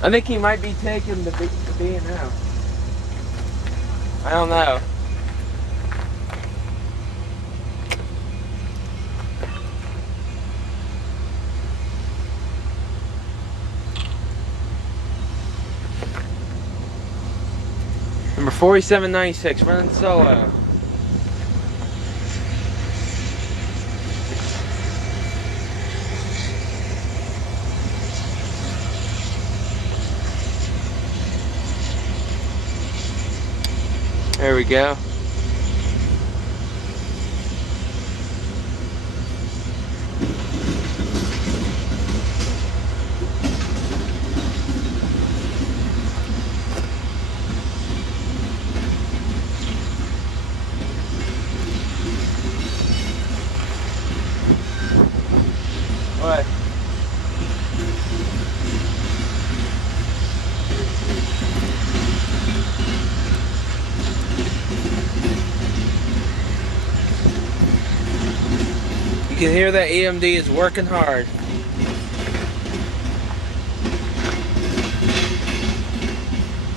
I think he might be taking the B&O. I don't know. Number 4796, running solo. There we go. What? You can hear that EMD is working hard.